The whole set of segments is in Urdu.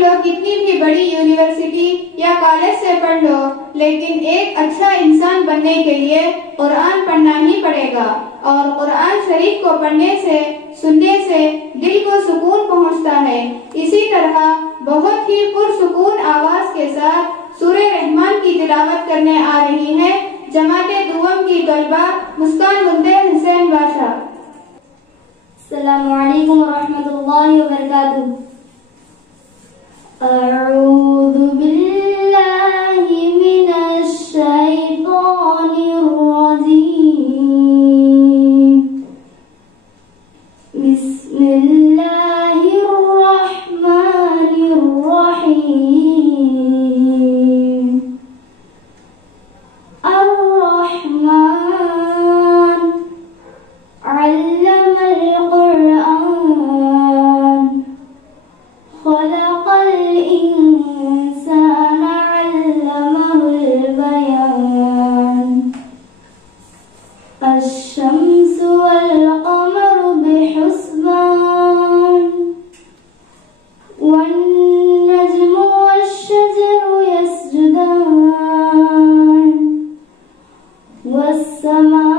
لوگ کتنی بھی بڑی یونیورسٹی یا کالج سے پڑھ لو، لیکن ایک اچھا انسان بننے کے لیے قرآن پڑھنا ہی پڑے گا، اور قرآن شریف کو پڑھنے سے سننے سے دل کو سکون پہنچتا ہے۔ اسی طرح بہت ہی پرسکون آواز کے ساتھ سورہ رحمان کی تلاوت کرنے آ رہی ہے جماعت دوم کی طلبہ مسکان منتظر حسین بادشاہ۔ السلام علیکم ورحمۃ اللہ وبرکاتہ۔ اعوذ باللہ من الشیطان الرجیم، بسم اللہ الرحمن الرحیم۔ الرحمن علم القرآن خلق الإنسان علمه البيان، الشمس والقمر بحسبان، والنجم والشجر يسجدان، والسماء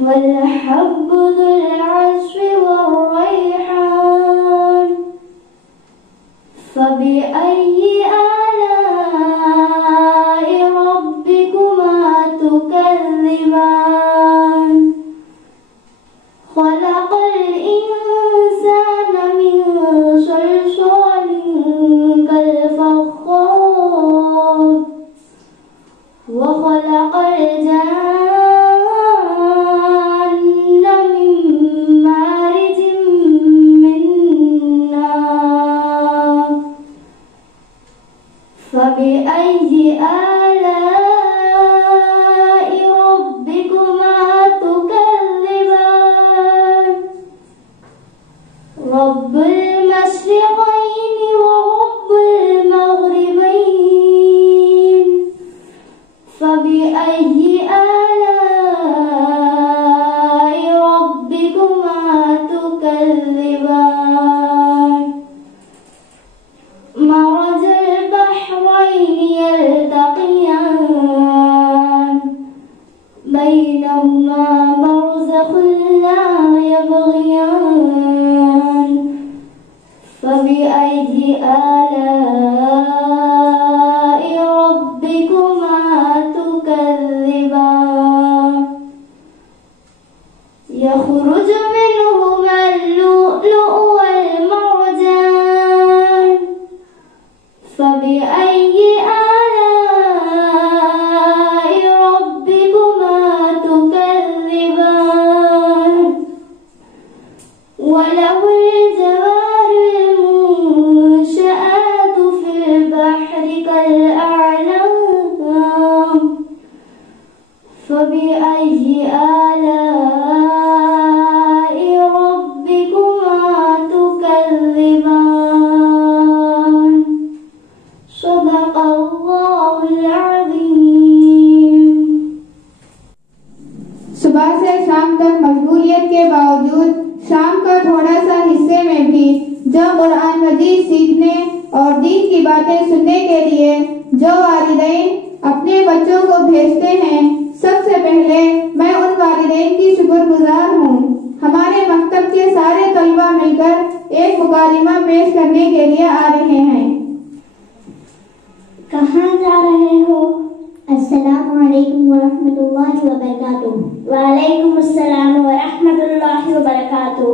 والحب ذو العصف والريحان، فبأي آلاء ربكما تكذبان، خلق الإنسان من صلصال كالفخار، وخلق الجان فبأي آلاء ربكما تكذبان، رب المشرقين ورب المغربين، فبأي آلاء ربكما تكذبان، مرج البحرين يلتقيان، بينهما برزخ لا يبغيان، فبأي آلاء ربكما تكذبان، يخرج منهما اللؤلؤ والمرجان، فبأي آلاء ربكما تكذبان، وله الجوار المنشآت في البحر كالأعلام، فبأي آلاء ربكما تكذبان، صدق اللہ العظیم۔ صبح سے شام تک مشغولیت کے باوجود شام کا تھوڑا سا حصے میں بھی جو قرآن مجید سیکھنے اور دین کی باتیں سننے کے لیے جو والدین اپنے بچوں کو بھیجتے ہیں، سب سے پہلے میں ان والدین کی شکر گزار ہوں۔ ہمارے مکتب کے سارے طلبہ مل کر ایک مکالمہ پیش کرنے کے لیے آ رہے ہیں۔ کہاں جا رہے ہو؟ السلام علیکم ورحمۃ اللہ وبرکاتہ۔ وعلیکم السلام ورحمۃ اللہ وبرکاتہ۔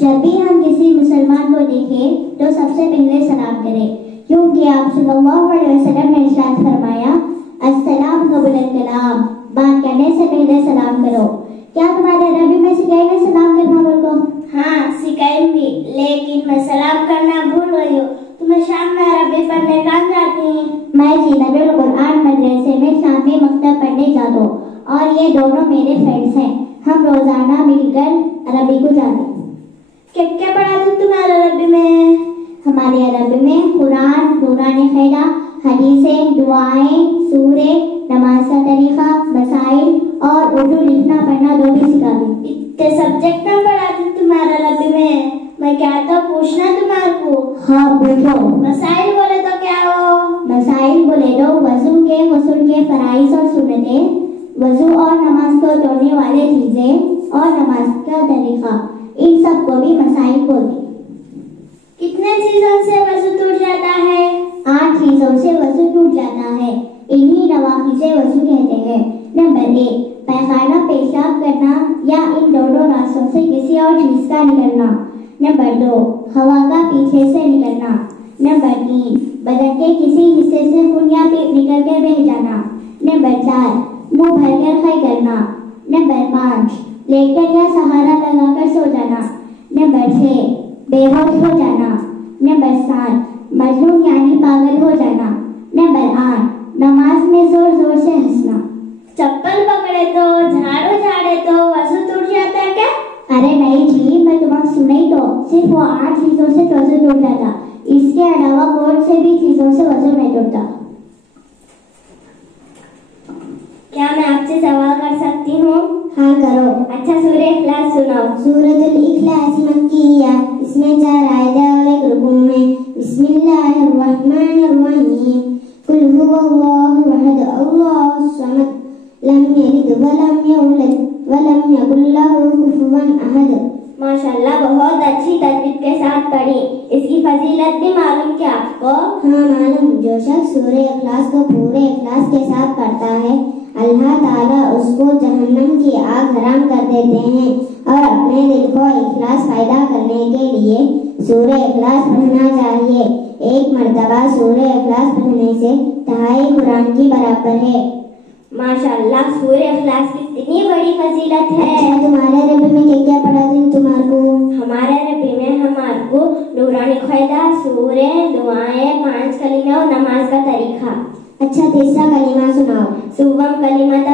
جب بھی ہم کسی مسلمان کو دیکھیں تو سب سے پہلے سلام کریں۔ کیونکہ آپ صلی اللہ علیہ وسلم نے ارشاد فرمایا السلام قبل الکلام، بات کرنے سے پہلے سلام کرو۔ کیا تمہارے عربی میں سکھائیں گے سلام کرنا بول کو؟ ہاں سکھائیں گی، لیکن میں سلام کرنا بھول گئی ہوں۔ تمہیں شام میں عربی پڑھنے کہاں جاتی ہیں؟ میں زینت القرآن مدرسے میں شامی مکتب پڑھنے جاتا ہوں، اور یہ دونوں میرے فرینڈس ہیں۔ ہم روزانہ مل کر عربی کو جاتے ہیں۔ کیا پڑھاتی تمہارے عربی میں؟ ہمارے عربی میں قرآن، نورانی خیرہ، حدیثیں، دعائیں، سورے، نماز کا طریقہ، مسائل اور اردو لکھنا پڑھنا دو بھی سکھاتے ہیں۔ اتنے سبجیکٹ نہ پڑھاتی تمہارے عربی میں کیا تو پوچھنا تمہارے کو؟ ہاں پوچھو۔ مسائل بولے تو کیا ہو؟ مسائل بولے تو وضو کے غسل کے فرائض اور سنتیں، وضو اور نماز کو توڑنے والے چیزیں اور نماز کا طریقہ، ان سب کو بھی مسائل بولتے ہیں۔ کتنے چیزوں سے وضو ٹوٹ جاتا ہے؟ 8 چیزوں سے وضو ٹوٹ جاتا ہے، انہی نواقض وضو کہتے ہیں۔ نمبر 1، پیخانہ پیشاب کرنا یا ان دونوں راستوں سے کسی اور چیز کا نکلنا۔ نمبر 2، ہوا کا پیچھے سے نکلنا۔ نمبر 3، بدن کے کسی حصے سے خون یا پیپ نکل کر بہہ جانا۔ نمبر 4، منہ بھر کر خائی کرنا۔ نمبر 5، لیٹ کر یا سہارا لگا کر سو جانا۔ نمبر 6، بے ہوش ہو جانا۔ نمبر 7، مجنون یعنی پاگل ہو جانا۔ نمبر 8، نماز میں زور زور سے ہنسنا۔ چپل پکڑے تو، جھاڑو جھاڑے تو وضو ٹوٹ جاتا ہے کیا؟ ارے نہیں جی، میں تمہیں سنئی تو صرف وہ 8 چیزوں سے وضو ٹوٹ جاتا، اس کے علاوہ کوئی سے بھی چیزوں سے وضو نہیں ٹوٹتا۔ کیا میں آپ سے سوال کر سکتی ہوں؟ ہاں کرو۔ اچھا سورہ اخلاص سناؤ۔ سورۃ الاخلاص مکیہ، اس میں 4 آیتیں اور 1 رکوع ہے۔ بسم اللہ الرحمن الرحیم، قل هو اللہ احد اللہ الصمد، لم یلد ولم یولد ولم یکن لہ کفوا احد۔ ماشاءاللہ، بہت اچھی تجوید کے ساتھ پڑھی۔ اس کی فضیلت بھی معلوم کیا آپ کو؟ ہاں معلوم، جو شخص سورہ اخلاص کو پورے اخلاص کے ساتھ پڑھتا ہے، اللہ تعالیٰ اس کو جہنم کی آگ حرام کر دیتے ہیں، اور اپنے دل کو اخلاص پیدا کرنے کے لیے سورہ اخلاص پڑھنا چاہیے۔ 1 مرتبہ سورہ اخلاص پڑھنے سے 2.5 قرآن کی برابر ہے۔ ماشاءاللہ، سورہ اخلاص کی اتنی بڑی فضیلت ہے۔ اچھا تمہارے عربی میں کیا پڑھاتے ہیں تمہارے کو؟ ہمارے عربی میں ہمارے کو نورانی قاعدہ، سورے، دعائیں، 5 کلمے اور نماز کا طریقہ۔ اچھا تیسرا کلمہ سناؤ۔ سوم کلمۃ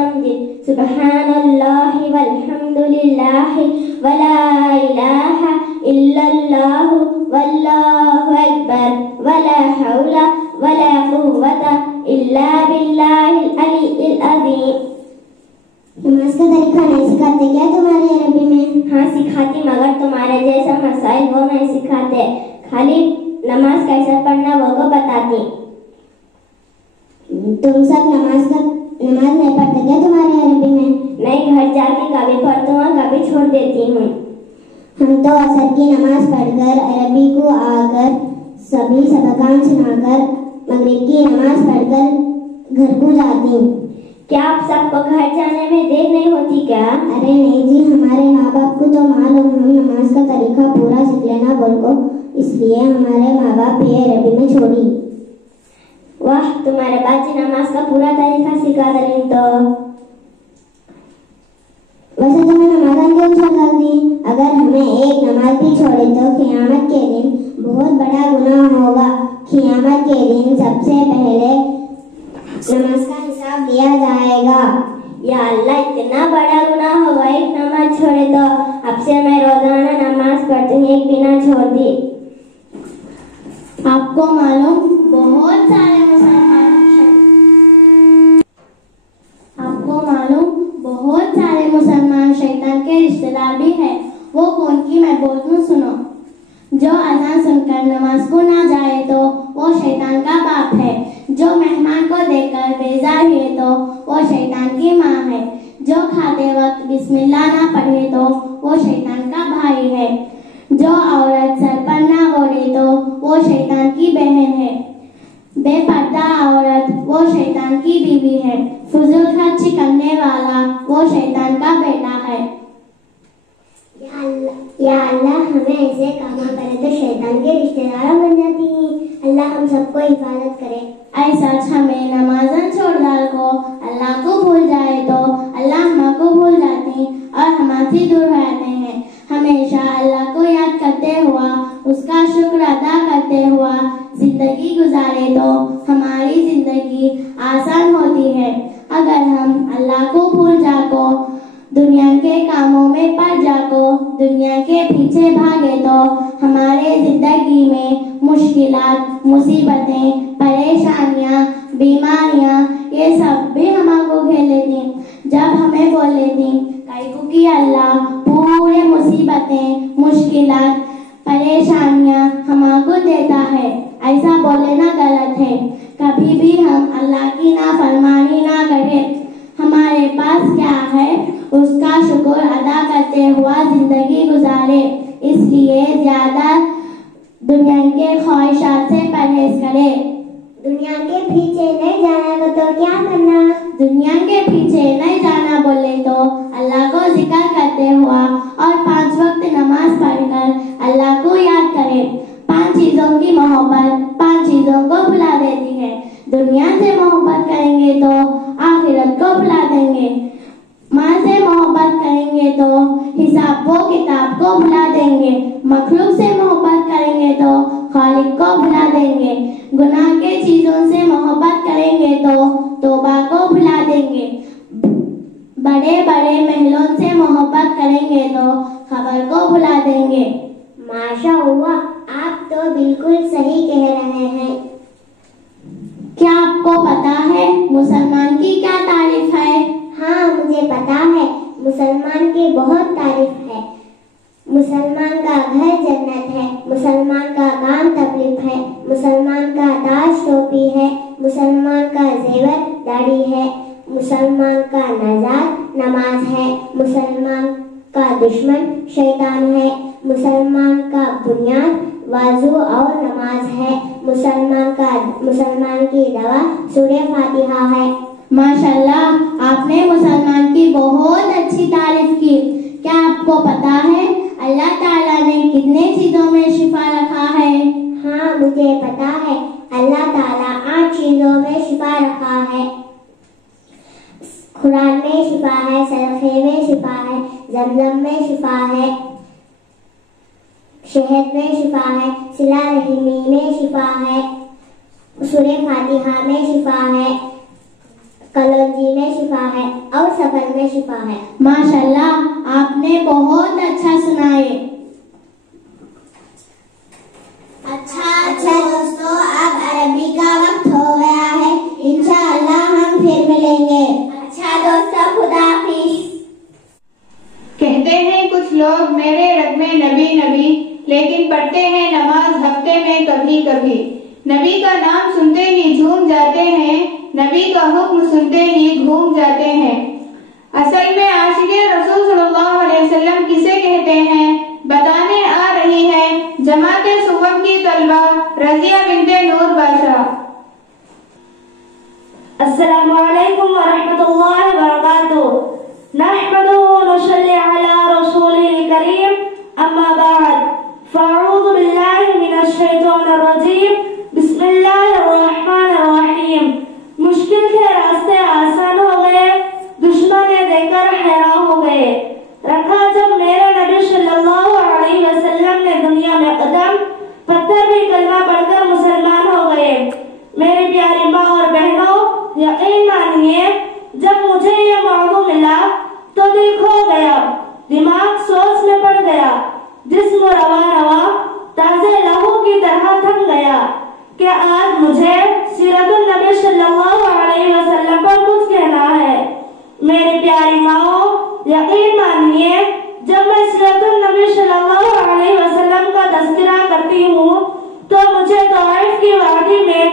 سبحان اللہ والحمد للہ ولا الہ الا اللہ واللہ اکبر ولا حول ولا قوۃ الا باللہ العلی العظیم۔ نماز کا طریقہ نہیں سکھاتے کیا تمہارے عربی میں؟ ہاں سکھاتی، مگر تمہارے جیسا مسائل وہ نہیں سکھاتے، خالی نماز کیسے پڑھنا وہ کو بتاتی۔ تم سب نماز نہیں پڑھتے کیا تمہارے عربی میں؟ نہیں، گھر جا کے کبھی پڑھتا ہوں کبھی چھوڑ دیتی ہوں۔ ہم تو عصر کی نماز پڑھ کر عربی کو آ کر سبھی سبقان سنا کر مغرب کی نماز پڑھ کر گھر کو جاتی ہوں۔ کیا آپ سب کو گھر جانے میں دیر نہیں ہوتی کیا؟ ارے نہیں جی، ہمارے ماں باپ کو تو معلوم ہم نماز کا طریقہ پورا سیکھ لینا بول کو، اس لیے ہمارے ماں باپ بھی عربی میں چھوڑی۔ واہ، تمہارے بچے نماز کا پورا طریقہ سکھا دیں تو۔ ویسے تمہیں نماز کیوں چھوڑ سکتی؟ اگر ہمیں ایک نماز بھی چھوڑے تو قیامت کے دن بہت بڑا گناہ ہوگا۔ قیامت کے دن سب سے پہلے نماز کا حساب لیا جائے گا۔ یا اللہ، اتنا بڑا گناہ ہوگا ایک نماز چھوڑے تو؟ اب سے میں روزانہ نماز پڑھتی ہوں، ایک بھی نہ چھوڑتی۔ آپ کو معلوم بہت سارے مسلمان شیطان کے رشتہ دار بھی ہیں۔ وہ کون کی میں بولتی ہوں سنو۔ جو اذان سن کر نماز کو نہ جائے تو وہ شیطان کا باپ ہے۔ جو مہمان کو دیکھ کر بیزار ہے تو وہ شیطان کی ماں ہے۔ جو کھاتے وقت بسم اللہ نہ پڑھے تو وہ شیطان کا بھائی ہے۔ جو عورت سر پر نہ اوڑھے تو وہ شیطان کی بہن ہے۔ بے پردہ عورت وہ شیطان کی بیوی ہے۔ فضول خرچ کرنے والا وہ شیطان کا بیٹا ہے۔ یا اللہ ہمیں ایسے کام کرے تو شیطان کے رشتہ دار بن جاتی ہیں۔ اللہ ہم سب کو حفاظت کرے۔ اے سچ ہمیں نمازن چھوڑ ڈال کو اللہ کو بھول جائے تو اللہ ہم کو بھول جاتے ہیں اور ہمارے دور ہو جاتے ہیں۔ ہمیشہ اللہ کو یاد کرتے ہوا اس کا شکر ادا کرتے ہوا زندگی گزارے تو ہماری زندگی آسان ہوتی ہے۔ اگر ہم اللہ کو بھول جا کو دنیا کے کاموں میں پڑ جا کو دنیا کے پیچھے بھاگے تو ہمارے زندگی میں مشکلات، مصیبتیں، پریشانیاں، بیماریاں یہ سب بھی ہمارے کو گھیر لیتی ہیں۔ جب ہمیں بول لیتی کہ اللہ پورے مصیبتیں، مشکلات، پریشانیاں ہمارے کو دیتا ہے، ایسا بولنا غلط ہے۔ کبھی بھی ہم اللہ کی نافرمانی نہ کریں۔ ہمارے پاس کیا ہے اس کا شکر ادا کرتے ہوا زندگی گزارے۔ اس لیے زیادہ دنیا کے خواہشات سے پرہیز کرے۔ دنیا کے پیچھے نہیں جانا کو تو کیا کرنا؟ دنیا کے پیچھے نہیں جانا بولے تو اللہ کو ذکر کرتے ہوا اور 5 وقت نماز پڑھ کر اللہ کو یاد کرے۔ 5 چیزوں کی محبت 5 چیزوں کو بھلا دیتی ہے۔ دنیا سے محبت کریں گے تو آخرت کو بھلا دیں گے، ماں سے محبت کریں گے تو حساب و کتاب کو بھلا دیں گے، مخلوق سے محبت کریں گے تو خالق کو بھلا دیں گے، گناہ کے چیزوں سے محبت کریں گے تو توبہ کو بھلا دیں گے، بڑے بڑے محلوں سے محبت کریں گے تو خبر کو بھلا دیں گے۔ ماشاء اللہ، آپ تو بالکل صحیح کہہ رہے ہیں۔ کیا آپ کو پتا ہے مسلمان کی کیا تعریف ہے؟ ہاں مجھے پتا ہے، مسلمان کی بہت تعریف ہے۔ مسلمان کا گھر جنت ہے، مسلمان کا کام تکلیف ہے، مسلمان کا تاج ٹوپی ہے، مسلمان کا زیور داڑھی ہے، مسلمان کا نجات نماز ہے، مسلمان کا دشمن شیطان ہے، مسلمان کا بنیاد وضو اور نماز ہے، مسلمان کی دوا سورہ فاتحہ ہے۔ ماشاءاللہ، آپ نے مسلمان کی بہت اچھی تعریف کی۔ کیا آپ کو پتا ہے اللہ تعالیٰ نے کتنے چیزوں میں شفا رکھا ہے؟ ہاں مجھے پتا ہے، اللہ تعالیٰ 8 چیزوں میں شفا رکھا ہے۔ قرآن میں شفا ہے، صدقے میں شفا ہے، زمزم میں شفا ہے، شہد میں شفا ہے، صلہ رحمی میں شفا ہے، سورہ فاتحہ میں شفا ہے، کلونجی میں شفا ہے اور سفر میں شفا ہے۔ ماشاءاللہ، آپ نے بہت اچھا سنائے۔ اچھا دوستو، اب عربی کا وقت ہو گیا ہے، انشاءاللہ ہم پھر ملیں گے۔ اچھا دوستو، خدا حافظ۔ کہتے ہیں کچھ لوگ میرے رب میں نبی نبی، لیکن پڑھتے ہیں نماز ہفتے میں کبھی کبھی۔ نبی کا نام سنتے ہی جھوم جاتے ہیں، نبی کا حکم سنتے ہی گھوم جاتے ہیں۔ اصل میں عاشق رسول صلی اللہ علیہ وسلم کسے کہتے ہیں بتانے آ رہی ہے جماعت صوب کی طلبہ رضیہ بنت نور بادشاہ۔ السلام علیکم ورحمۃ اللہ وبرکاتہ۔ نحمده ونصلي على رسوله الكريم، اما بعد، فاعوذ باللہ من الشیطان الرجیم، بسم اللہ الرحمن الرحیم۔ مشکل کے راستے آسان ہو گئے، دشمنیں دیکھ کر حیران ہو گئے۔ رکھا جب میرے نبی صلی اللہ علیہ وسلم نے دنیا میں قدم، پتھر بھی کلمہ پڑھ کر مسلمان ہو گئے۔ میری پیاری ماں اور بہنوں، یقین مانیے جب مجھے یہ موضوع ملا تو دل کھو گیا، دماغ سوچ میں پڑ گیا، جسم روا روا تازے لہو کی طرح تھم گیا کہ آج مجھے سیرت النبی صلی اللہ علیہ وسلم پر کچھ کہنا ہے۔ میری پیاری ماں، یقین مانیے جب میں سیرت النبی صلی اللہ علیہ وسلم کا تذکرہ کرتی ہوں تو مجھے طائف کی وادی میں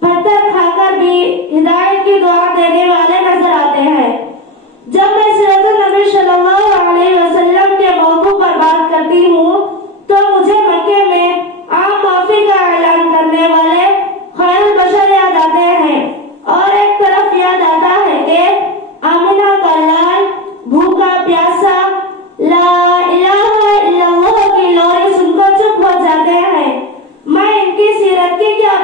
پتھر کھا کر بھی ہدایت کی دعا دینے والے نظر آتے ہیں۔ جب میں سیرت النبی صلی اللہ علیہ وسلم کے موضوع پر بات کرتی ہوں تو مجھے مکے میں عام معافی کا اعلان کرنے والے خیر البشر یاد آتے ہیں، اور ایک طرف یاد آتا ہے کہ آمنہ کا لال بھوکا پیاسا لا الہ الا اللہ کی لوری سن کر چپ ہو جاتے ہیں۔ میں ان کی سیرت کی کیا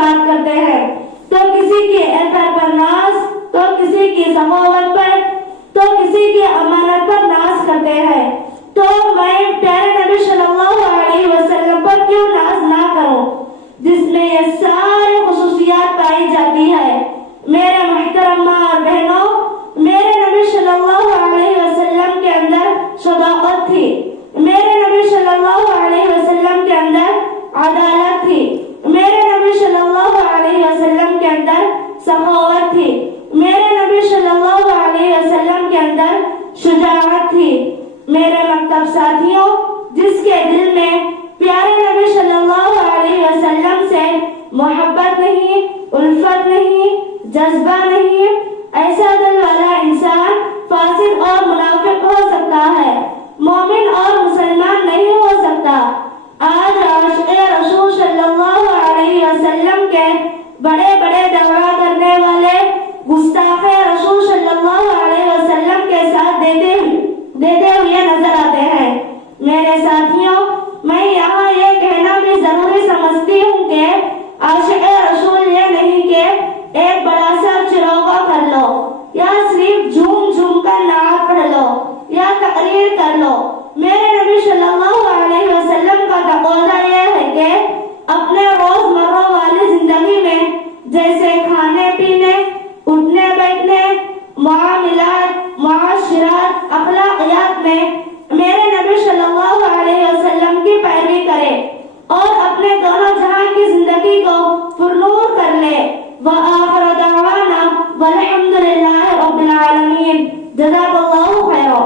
بات کرتے ہیں، تو کسی کی عطر پر ناز، تو کسی کی سخاوت پر، تو کسی کی امانت پر ناز کرتے ہیں، تو میں پیارے نبی صلی اللہ علیہ وسلم پر کیوں ناز نہ کروں جس میں یہ ساری خصوصیات پائی جاتی ہے۔ میرے محترم ماں اور بہنوں، میرے نبی صلی اللہ علیہ وسلم کے اندر صداقت تھی، میرے نبی صلی اللہ علیہ وسلم کے اندر عدالت تھی، میرے نبی صلی اللہ علیہ وسلم کے اندر سخاوت تھی، میرے نبی صلی اللہ علیہ وسلم کے اندر شجاعت تھی۔ میرے مکتب ساتھیوں، جس کے دل میں پیارے نبی صلی اللہ علیہ وسلم سے محبت نہیں، الفت نہیں، جذبہ نہیں، ایسا دل والا انسان فاسق اور منافق ہو سکتا ہے، مومن اور مسلمان نہیں ہو سکتا۔ آج عاشق رسول صلی اللہ علیہ وسلم کے بڑے بڑے دعویٰ کرنے والے گستاخ رسول صلی اللہ علیہ وسلم کے ساتھ دیتے ہوئے نظر آتے ہیں۔ میرے ساتھیوں، میں یہاں یہ کہنا بھی ضروری سمجھتی ہوں کہ عاشق رسول یہ نہیں کہ ایک بڑا سا چروغہ کر لو، یا صرف جھوم جھوم کر نعت پڑھ لو، یا تقریر کر لو۔ میرے نبی صلی اللہ علیہ وسلم کا تقاضا یہ ہے کہ اپنے روزمرہ والی زندگی میں جیسے کھانے پینے، اٹھنے بیٹھنے، معاملات، معاشرات، اخلاقیات میں میرے نبی صلی اللہ علیہ وسلم کی پیروی کرے اور اپنے دونوں جہاں کی زندگی کو پرنور کر لے۔ وآخر دعوانا والحمد للہ رب العالمین۔ جزاک اللہ خیرا۔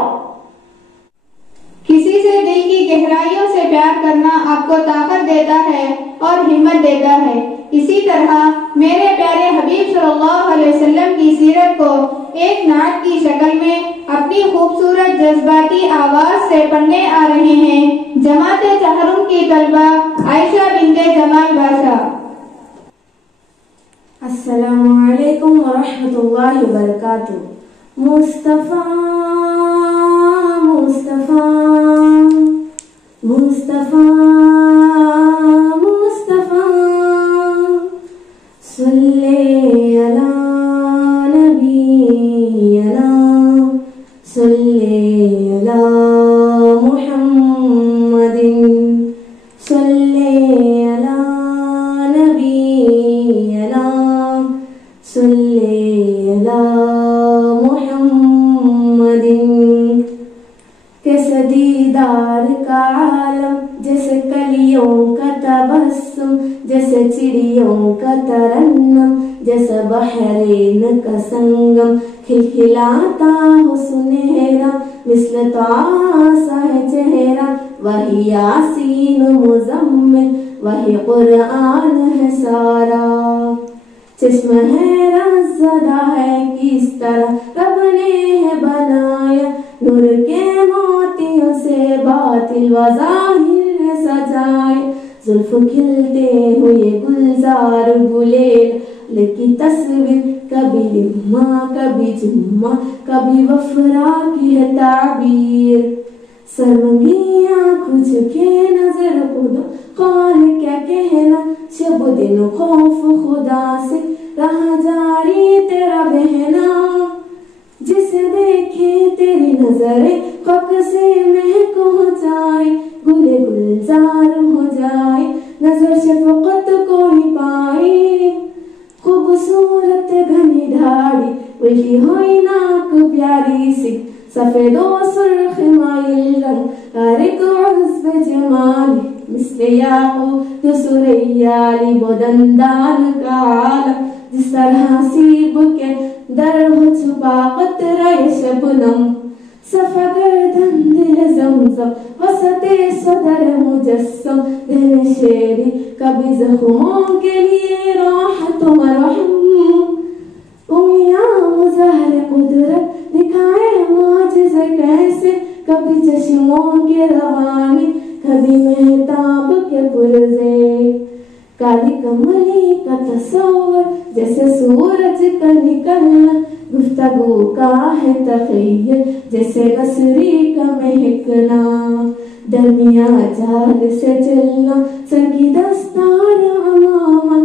کسی سے دل کی گہرائیوں سے پیار کرنا آپ کو طاقت دیتا ہے اور ہمت دیتا ہے۔ اسی طرح میرے پیارے حبیب صلی اللہ علیہ وسلم کی سیرت کو ایک نعت کی شکل میں اپنی خوبصورت جذباتی آواز سے پڑھنے آ رہے ہیں جماعت چہرم کی طلبہ عائشہ بنت جمال بادشاہ۔ السلام علیکم ورحمۃ اللہ وبرکاتہ۔ مصطفیٰ مصطفیٰ مصطفیٰ مصطفیٰ صلی علی نبینا صلی علی محمد صلی علی نبینا صلی علی محمد۔ کیسے دیدار کا عالم، جیسے کلیوں کا تبسم، جیسے چڑیوں کا ترنم، جیسے بحرین کا سنگم، کھلکھلاتا ہو سنہرا مثل طاسہ چہرہ، وہی یاسین مزمل، وہی قرآن ہے سارا۔ چشم حیرت زدہ ہے کس طرح رب نے ہے بنایا، نور کے موتیوں سے باطل و ظاہر سجائے، زلف کھلتے ہوئے گلزار گلیل کی تصویر، کبھی لمحہ کبھی جمعہ کبھی وفرا کی ہے تعبیر۔ سرمنگی آنکھ جھکے نظر خدا قول کیا کہنا، شب دن خوف خدا سے رہا جاری تیرا بہنا، جسے دیکھے تیری نظریں خاک سے مہک ہو جائے، گلے گلزار ہو جائے، نظر شفقت کو ہی پائے۔ خوبصورت گھنی دھاڑی، الٹی ہوئی ناک پیاری سی، سفید و سرخ مائل رنگ، ہر ایک عزب جمالی، مثل یاقوت سریالی، بودندان کا عالم، جس طرح سیب کے در ہو چھپا قطرہ شبنم، صفا گردن دل زمزم، وسط صدر مجسم، دل شیری کبھی زخموں کے لیے راحت و مرحم، انگلیاں مظہر قدرت دکھائے معجزے کیسے، کبھی چشموں کے روانی، کبھی مہتاب کے پرزے، کالی کملی کا تصور جیسے سورج کا نکلنا، گفتگو کا ہے تخیل جیسے نصری کا مہکنا، درمیان جال سے چلنا، سر کی دستار امامہ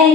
1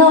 2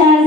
4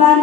5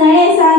7.5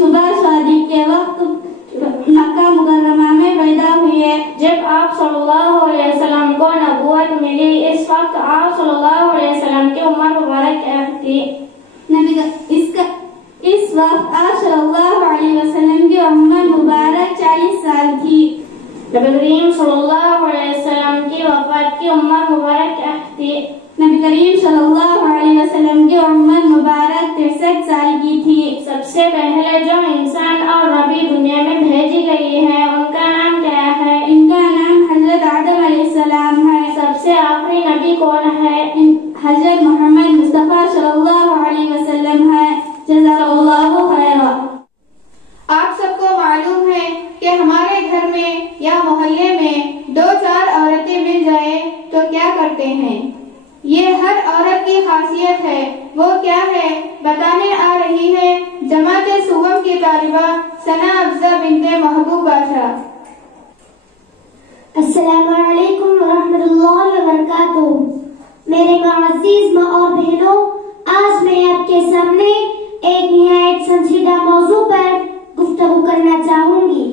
صبح شادی کے وقت مکہ مکرمہ میں پیدا ہوئے. جب آپ صلی اللہ علیہ وسلم کو نبوت ملی اس وقت آپ صلی اللہ علیہ وسلم کی عمر مبارک تھی. اس وقت آپ صلی اللہ علیہ وسلم کی عمر مبارک 40 سال تھی. نبی کریم صلی اللہ علیہ وسلم کی وفات کی عمر مبارک تھی. نبی کریم صلی اللہ علیہ وسلم کی عمر مبارک 63 سال کی تھی. سب سے پہلے جو انسان اور نبی دنیا میں بھیجی گئی ہے ان کا نام کیا ہے؟ ان کا نام حضرت آدم علیہ السلام ہے. سب سے آخری نبی کون ہے؟ حضرت محمد مصطفیٰ صلی اللہ علیہ وسلم ہے. جزاک اللہ خیرا. آپ سب کو معلوم ہے کہ ہمارے گھر میں یا محلے میں 2-4 عورتیں مل جائیں تو کیا کرتے ہیں. یہ ہر عورت کی خاصیت ہے. وہ کیا ہے بتانے آ رہی ہے جماعت صوبہ کی طالبہ ثنا افضہ بنت محبوب بادشاہ. السلام علیکم ورحمۃ اللہ وبرکاتہ. میرے معزز ماں اور بہنوں، آج میں آپ کے سامنے ایک نہایت سنجیدہ موضوع پر گفتگو کرنا چاہوں گی.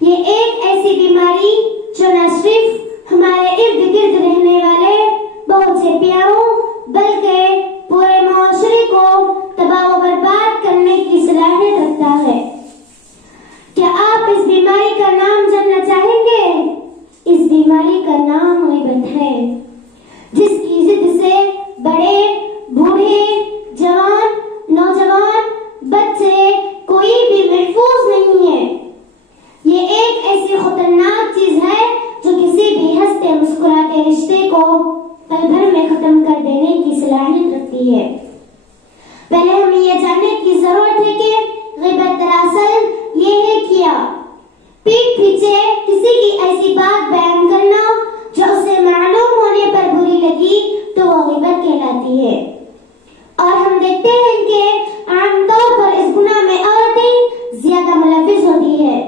یہ ایک ایسی بیماری جو نہ صرف ہمارے ارد گرد رہنے والے بہت سے پیاروں بلکہ پورے معاشرے کو تباہ و برباد کرنے کی صلاحیت رکھتا ہے. کیا آپ اس بیماری کا نام جاننا چاہیں گے؟ اس بیماری کا نام غیبت ہے، جس کی ضد سے بڑے بوڑھے جوان نوجوان بچے کوئی بھی محفوظ نہیں ہے. یہ ایک ایسی خطرناک چیز ہے جو کسی بھی ہنستے مسکراتے رشتے کو پل بھر میں ختم کر دینے کی صلاحیت رکھتی ہے. پہلے ہمیں یہ جاننے کی ضرورت ہے کہ غیبت دراصل یہ ہے کیا. پیٹھ پیچھے کسی کی ایسی بات بیان کرنا جو اسے معلوم ہونے پر بری لگی تو وہ غیبت کہلاتی ہے. اور ہم دیکھتے ہیں کہ عام طور پر اس گناہ میں عورتیں زیادہ ملوث ہوتی ہے.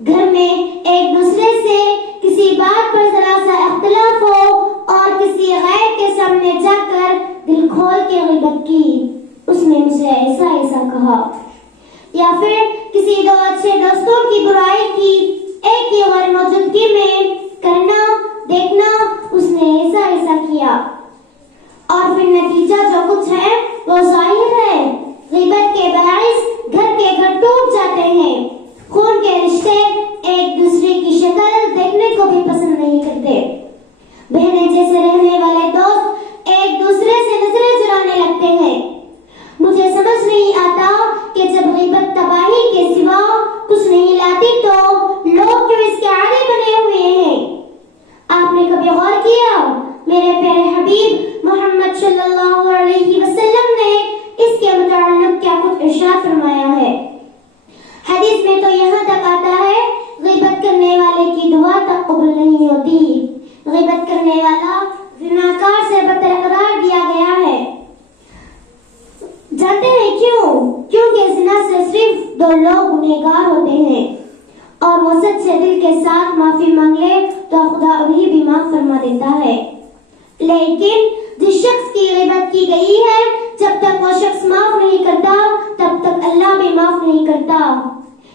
گھر میں ایک دوسرے سے کسی بات پر ذرا سا اختلاف ہو اور کسی غیر کے سامنے جا کر دل کھول کے غیبت کی، اس نے مجھے ایسا کہا، یا پھر کسی دو اچھے دوستوں کی برائی کی ایک ہی غیر موجودگی میں کرنا دیکھنا اس نے ایسا کیا، اور پھر نتیجہ جو کچھ ہے وہ ظاہر ہے. غیبت کے باعث گھر کے گھر ٹوٹ جاتے ہیں. خون کے رشتے ایک دوسرے کی شکل دیکھنے کو بھی پسند نہیں کرتے. بہنیں جیسے رہنے والے دوست ایک دوسرے سے نظریں چرانے لگتے ہیں. مجھے سمجھ نہیں آتا کہ جب غیبت تباہی کے سوا کچھ نہیں لاتی تو لوگ کیوں اس کے عادی بنے ہوئے ہیں. آپ نے کبھی غور کیا میرے پیارے حبیب محمد صلی اللہ علیہ وسلم نے اس کے متعلق کیا کچھ ارشاد فرمایا ہے؟ حدیث میں تو یہاں تک آتا ہے غیبت کرنے والے کی دعا تک قبول نہیں ہوتی. غیبت کرنے والا زناکار سے بدتر قرار دیا گیا ہے. جانتے ہیں کیوں؟ کیونکہ زنا سے صرف 2 لوگ گنہگار ہوتے ہیں اور وہ سچے دل کے ساتھ معافی مانگ لے تو خدا انہیں بھی معاف فرما دیتا ہے. لیکن جس شخص کی غیبت کی گئی ہے جب تک وہ شخص معاف نہیں کرتا تب تک اللہ بھی معاف نہیں کرتا.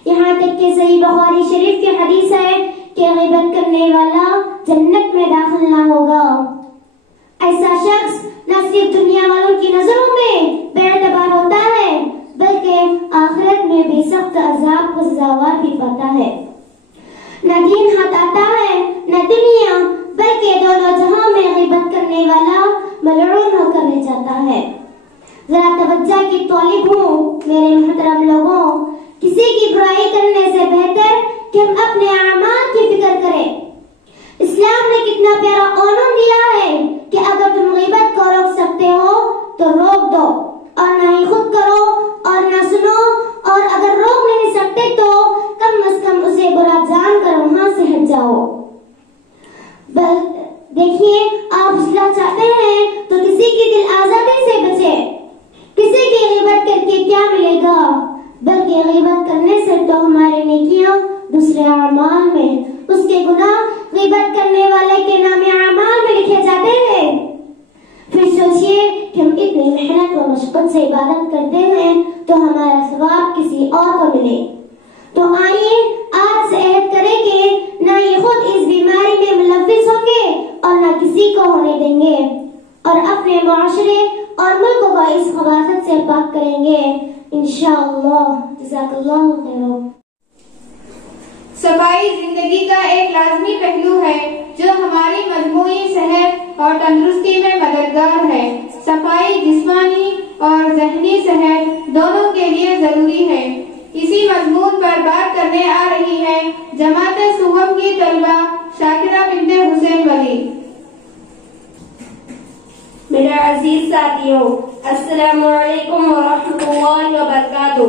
یہاں تک کہ صحیح بخاری شریف کی حدیث ہے کہ غیبت کرنے والا جنت میں داخل نہ ہوگا. ایسا شخص نہ صرف دنیا والوں کی نظروں میں بے اعتبار ہوتا ہے بلکہ آخرت میں بھی سخت عذاب کو سزاوار بھی پاتا ہے. نہ دین ہاتھ آتا ہے نہ دنیا، بلکہ دونوں جہاں میں غیبت کرنے والا ملعون ہو کر رہ جاتا ہے. ذرا توجہ کی طالب ہوں میرے محترم لوگوں، کسی کی برائی کرنے سے بہتر کہ ہم اپنے اعمال کی فکر کریں. اسلام نے کتنا پیارا قانون دیا ہے کہ اگر تم غیبت کو روک سکتے ہو تو روک دو، اور نہ ہی خود کرو اور نہ سنو، اور اگر روک نہیں سکتے تو کم از کم اسے برا جان کر وہاں سے ہٹ جاؤ. دیکھیے آپ اصلاح چاہتے ہیں تو کسی کی دل آزادی سے بچے. کسی کی غیبت کر کے کیا ملے گا، بلکہ غیبت کرنے سے تو ہمارے نیکیاں دوسرے اعمال میں، اس کے گناہ غیبت کرنے والے کے نام اعمال میں لکھے جاتے ہیں. پھر سوچئے کہ ہم اتنی محنت و مشقت سے عبادت کرتے ہیں تو ہمارا ثواب کسی اور کو ملے۔ تو آئیے آج سے عہد کریں کہ نہ یہ خود اس بیماری میں ملوث ہوں گے اور نہ کسی کو ہونے دیں گے، اور اپنے معاشرے اور ملک کو اس خباثت سے پاک کریں گے انشاءاللہ۔ جزاک اللہ خیر۔ صفائی زندگی کا ایک لازمی پہلو ہے جو ہماری مجموعی صحت اور تندرستی میں مددگار ہے۔ صفائی جسمانی اور ذہنی صحت دونوں کے لیے ضروری ہے۔ اسی مضمون پر بات کرنے آ رہی ہے جماعت صوم کی طلبہ شاکرہ بنت حسین ولی۔ میرے عزیز ساتھیوں، السلام علیکم ورحمۃ اللہ وبرکاتہ۔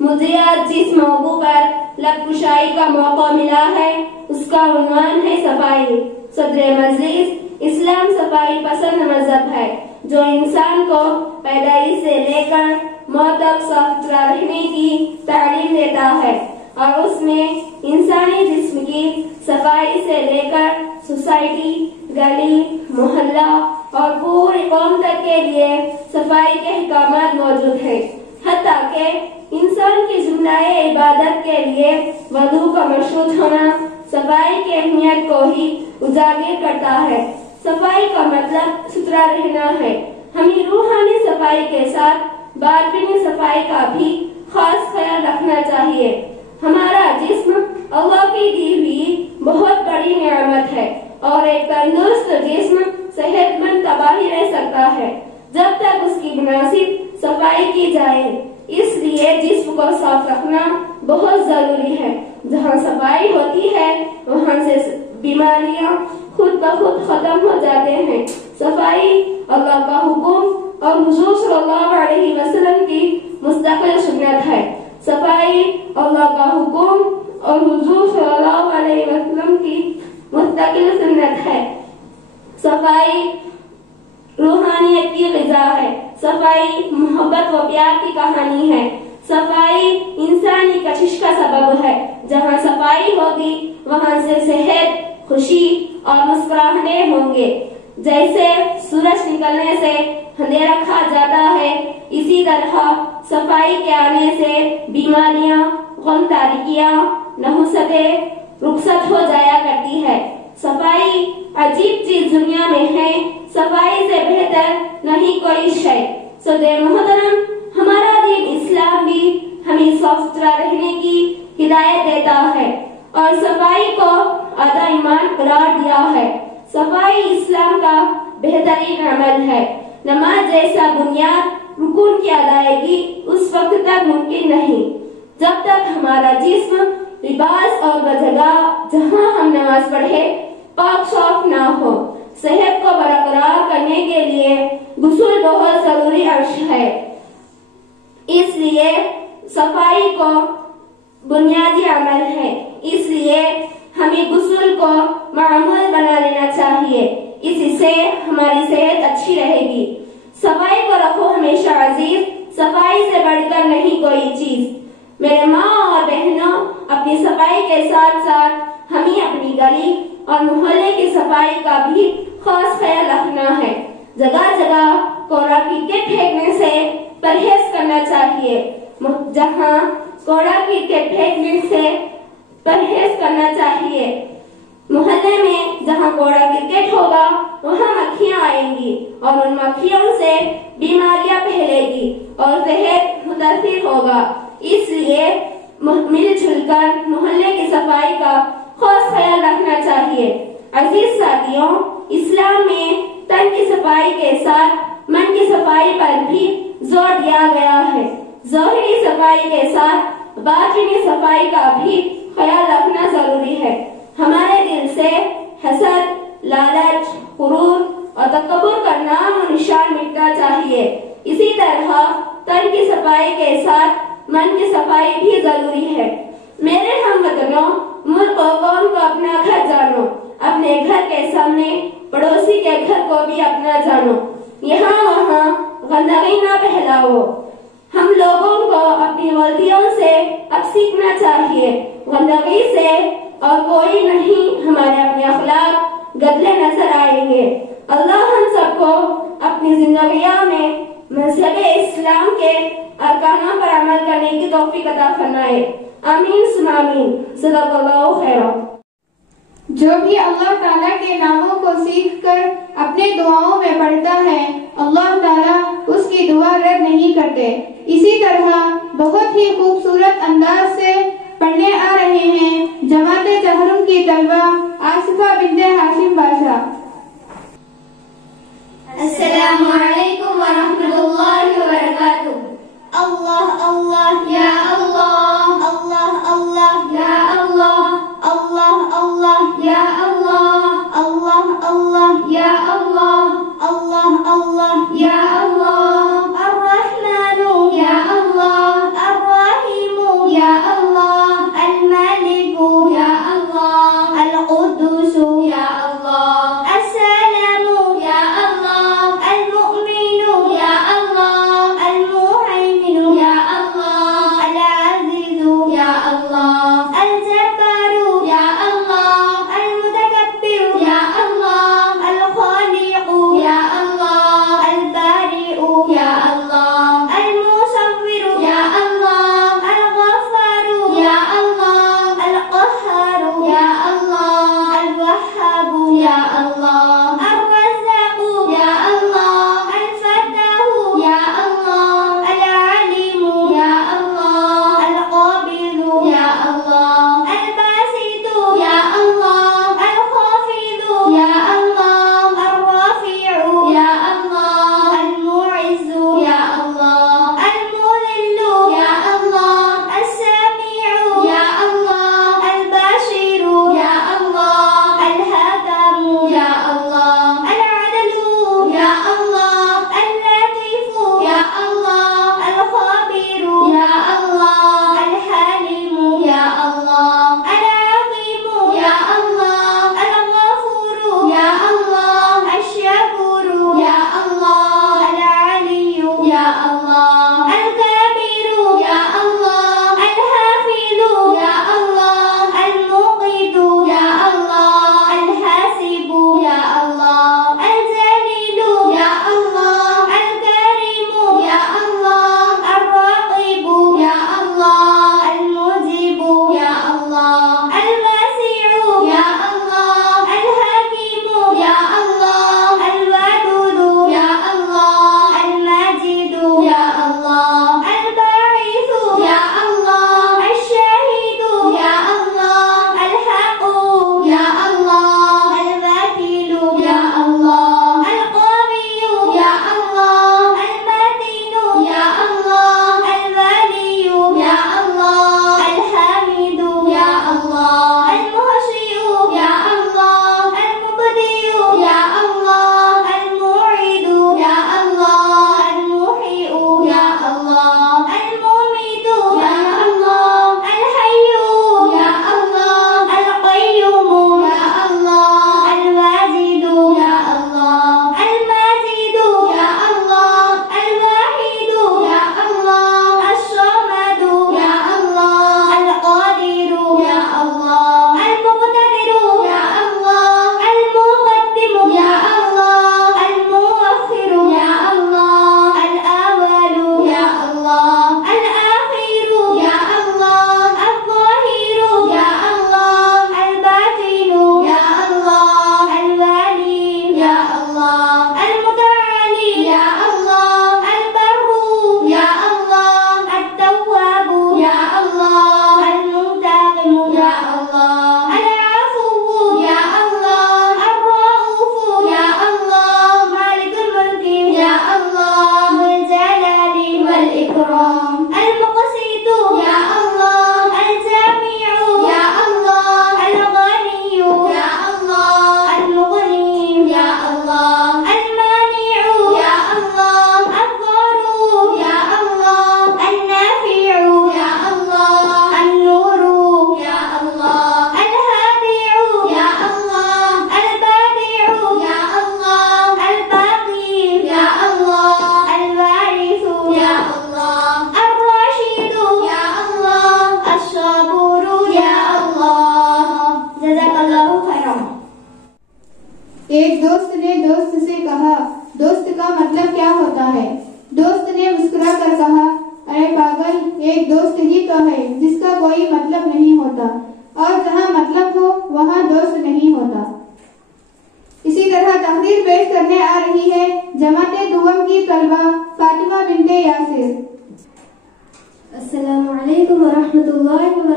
مجھے آج جس موضوع پر لب کشائی کا موقع ملا ہے اس کا عنوان ہے صفائی۔ صدر مجلس، اسلام صفائی پسند مذہب ہے جو انسان کو پیدائش سے لے کر موت تک صاف ستھرا رہنے کی تعلیم دیتا ہے، اور اس میں انسانی جسم کی صفائی سے لے کر سوسائٹی، گلی، محلہ اور پوری قوم تک کے لیے صفائی کے احکامات موجود ہیں، حتیٰ کہ انسان کی جملہ عبادت کے لیے وضو کا مشروط ہونا صفائی کی اہمیت کو ہی اجاگر کرتا ہے۔ صفائی کا مطلب ستھرا رہنا ہے۔ ہمیں روحانی صفائی کے ساتھ باطنی صفائی کا بھی خاص خیال رکھنا چاہیے۔ ہمارا جسم اللہ کی دی ہوئی بہت بڑی نعمت ہے، اور ایک تندرست جسم صحت مند تباہی رہ سکتا ہے جب تک اس کی مناسب صفائی کی جائے۔ اس لیے جسم کو صاف رکھنا بہت ضروری ہے۔ جہاں صفائی ہوتی ہے وہاں سے بیماریاں خود بخود ختم ہو جاتے ہیں۔ صفائی اللہ کا حکم اور حضور صلی اللہ علیہ وسلم کی مستقل سنت ہے۔ صفائی اللہ کا حکم اور حضور صلی اللہ علیہ وسلم کی مستقل سنت ہے۔ صفائی روحانیت کی غذا ہے۔ صفائی محبت و پیار کی کہانی ہے۔ صفائی انسانی کشش کا سبب ہے۔ جہاں صفائی ہوگی وہاں سے صحت، خوشی اور مسکراہٹیں ہوں گے۔ جیسے سورج نکلنے سے اندھیرا کھا جاتا ہے، اسی طرح صفائی کے آنے سے بیماریاں، غم تاریکیاں، نحوستیں رخصت ہو جایا کرتی ہے۔ صفائی عجیب چیز دنیا میں ہے، صفائی سے بہتر نہیں کوئی شے۔ صدر محترم، ہمارا دین اسلام بھی ہمیں صاف ستھرا رہنے کی ہدایت دیتا ہے اور صفائی کو آدھا ایمان قرار دیا ہے۔ صفائی اسلام کا بہترین عمل ہے۔ نماز جیسا بنیاد رکن کی ادائیگی اس وقت تک ممکن نہیں جب تک ہمارا جسم، لباس اور جگہ جہاں ہم نماز پڑھے پاک صاف نہ ہو۔ صحت کو برقرار کرنے کے لیے غسل بہت ضروری امر ہے، اس لیے صفائی کو بنیادی عمل ہے۔ اس لیے ہمیں غسل کو معمول بنا لینا چاہیے، اس سے ہماری صحت اچھی رہے گی۔ صفائی کو رکھو ہمیشہ عزیز، صفائی سے بڑھ کر نہیں کوئی چیز۔ میرے ماں اور بہنوں، اپنی صفائی کے ساتھ ساتھ ہمیں اپنی گلی اور محلے کی صفائی کا بھی خاص خیال رکھنا ہے۔ جگہ جگہ کوڑا کرکٹ پھینکنے سے پرہیز کرنا چاہیے۔ جہاں کوڑا کرکٹ پھینکنے سے پرہیز کرنا چاہیے، محلے میں جہاں کوڑا کرکٹ ہوگا وہاں مکھیاں آئیں گی اور ان مکھیوں سے بیماریاں پھیلے گی اور صحت متاثر ہوگا۔ اس لیے مل جل کر محلے کی صفائی کا خاص خیال رکھنا چاہیے۔ عزیز ساتھیوں، اسلام میں تن کی صفائی کے ساتھ من کی صفائی پر بھی زور دیا گیا ہے۔ ظاہری صفائی کے ساتھ باطنی صفائی کا بھی خیال رکھنا ضروری ہے۔ ہمارے دل سے حسد، لالچ، غرور اور تکبر کا نام و نشان مٹنا چاہیے۔ اسی طرح تن کی صفائی کے ساتھ من کی صفائی بھی ضروری ہے۔ میرے ہم وطنوں، ملک و قوم کو اپنا گھر جانو، اپنے گھر کے سامنے پڑوسی کے گھر کو بھی اپنا جانو۔ یہاں وہاں گندگی نہ پھیلاؤ۔ ہم لوگوں کو اپنی غلطیوں سے اب سیکھنا چاہیے۔ گندگی سے اور کوئی نہیں ہمارے اپنے اخلاق گدلے نظر آئیں گے۔ اللہ ہم سب کو اپنی زندگیوں میں مذہب اسلام کے ارکانوں پر عمل کرنے کی توفیق عطا فرمائے. آمین ثم آمین. صدق اللہ خیر. جو بھی اللہ تعالیٰ کے ناموں کو سیکھ کر اپنے دعاؤں میں پڑھتا ہے اللہ تعالیٰ اس کی دعا رد نہیں کرتے. اسی طرح بہت ہی خوبصورت انداز سے پڑھنے آ رہے ہیں جماعت چہرم کی طلبہ آصفہ بنت ہاشم باشا. السلام علیکم ورحمۃ اللہ وبرکاتہ. اللہ اللہ یا اللہ, اللہ اللہ یا اللہ, اللہ اللہ یا اللہ, اللہ اللہ یا اللہ, اللہ اللہ یا اللہ. الرحمن یا اللہ, الرحیم یا اللہ, الملک یا اللہ, القدوس یا اللہ, السلام یا اللہ, المؤمن یا اللہ, المهيمن یا اللہ,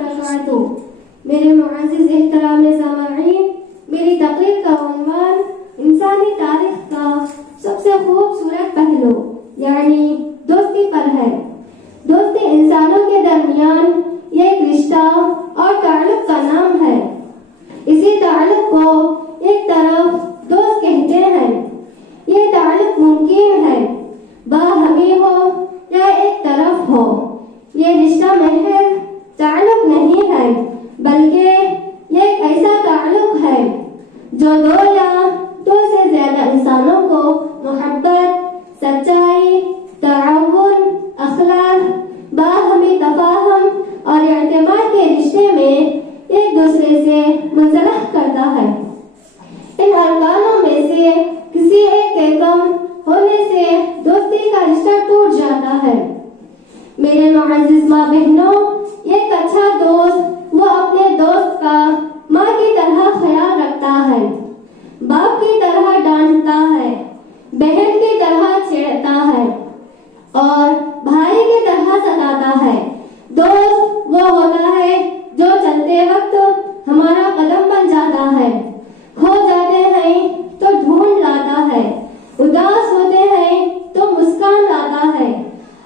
وبرکاتہ. میرے معزز احترام سامعین، میری تقریر کا عنوان انسانی تاریخ کا سب سے خوبصورت پہلو یعنی دوستی پر ہے. دوستی انسانوں کے درمیان ایک رشتہ اور تعلق کا نام ہے. اسی تعلق کو ایک طرف دوست کہتے ہیں. یہ تعلق ممکن ہے باہمی ہو یا ایک طرف ہو. یہ رشتہ محض تعلق نہیں ہے بلکہ یہ ایک ایسا تعلق ہے جو دو یا دو سے زیادہ انسانوں کو محبت، سچائی، تعاون، اخلاق، باہمی تفاہم اور اعتماد کے رشتے میں ایک دوسرے سے منسلک کرتا ہے. ان ارکانوں میں سے کسی ایک کے کم ہونے سے دوستی کا رشتہ ٹوٹ جاتا ہے. میرے معزز ماں بہنوں، ایک اچھا دوست وہ اپنے دوست کا ماں کی طرح خیال رکھتا ہے، باپ کی طرح ڈانٹتا ہے، بہن کی طرح چھیڑتا ہے اور بھائی کی طرح ستاتا ہے. دوست وہ ہوتا ہے جو چلتے وقت ہمارا قدم بن جاتا ہے، کھو جاتے ہیں تو ڈھونڈ لاتا ہے، اداس ہوتے ہیں تو مسکان لاتا ہے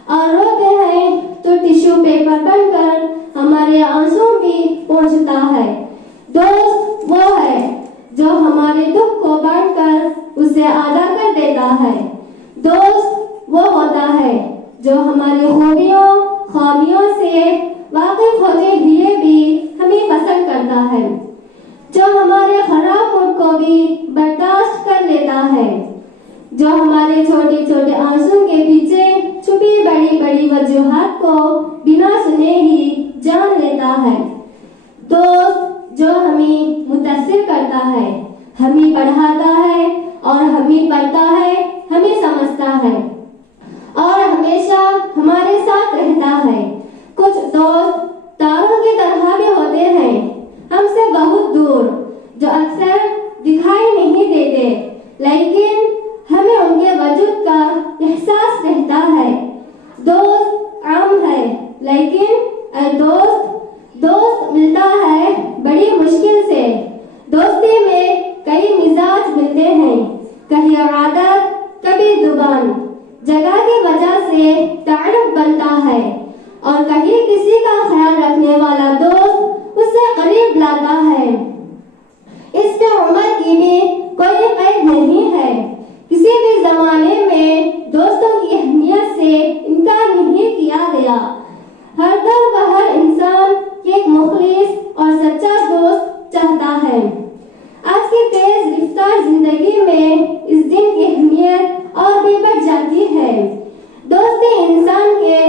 اور روتے ہیں تو ٹشو پیپر بن کر ہمارے آنسو بھی پہنچتا ہے. دوست وہ ہے جو ہمارے دکھ کو بانٹ کر اسے ادا کر دیتا ہے. دوست وہ ہوتا ہے جو ہماری خوبیوں خامیوں سے واقف ہوتے ہوئے بھی ہمیں پسند کرتا ہے، جو ہمارے خراب موڈ کو بھی برداشت کر لیتا ہے، جو ہمارے چھوٹے چھوٹے آنسو کے پیچھے چھپی بڑی بڑی وجوہات کو بنا سنے ہی جان لیتا ہے. دوست جو ہمیں متاثر کرتا ہے، ہمیں پڑھاتا ہے اور ہمیں پڑھتا ہے، ہمیں سمجھتا ہے اور ہمیشہ ہمارے ساتھ رہتا ہے. کچھ دوست تاروں کی طرح بھی ہوتے ہیں، ہم سے بہت دور، جو اکثر دکھائی نہیں دیتے لیکن ہمیں ان کے وجود کا احساس رہتا ہے. دوست عام ہے لیکن دوست ملتا ہے بڑی مشکل سے. دوستی میں کئی مزاج ملتے ہیں، کہیں عادت، کبھی زبان، جگہ کی وجہ سے تعلق بنتا ہے اور کہیں کسی کا خیال رکھنے والا دوست اس سے قریب لاتا ہے. اس میں عمر کی بھی کوئی قید نہیں ہے. کسی بھی زمانے میں دوستوں کی اہمیت سے انکار نہیں کیا گیا. ہر دم کا ہر انسان ایک مخلص اور سچا دوست چاہتا ہے. آج کی تیز رفتار زندگی میں اس دن کی اہمیت اور بھی بڑھ جاتی ہے. دوستی انسان کے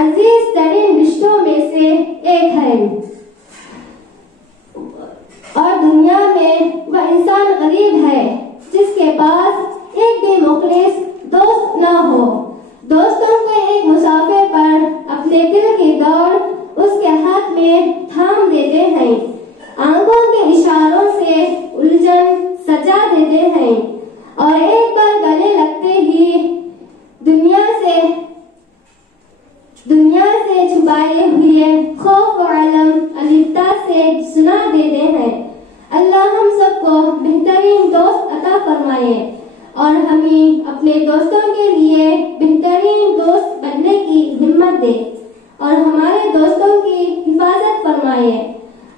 عزیز ترین رشتوں میں سے ایک ہے اور دنیا میں وہ انسان غریب ہے جس کے پاس ایک بھی مخلص دوست نہ ہو. دوستوں کو ایک مسافر پر اپنے دل کی دوڑ اس کے ہاتھ میں تھام دیتے ہیں، آنکھوں کے اشاروں سے الجھن سجا دیتے ہیں اور ایک بار گلے لگتے ہی دنیا سے چھپائے ہوئے خوف و علم الفتا سے سنا دیتے ہیں. اللہ ہم سب کو بہترین دوست عطا فرمائے اور ہمیں اپنے دوستوں کے لیے بہترین دوست بننے کی ہمت دے اور ہمارے دوستوں کی حفاظت فرمائے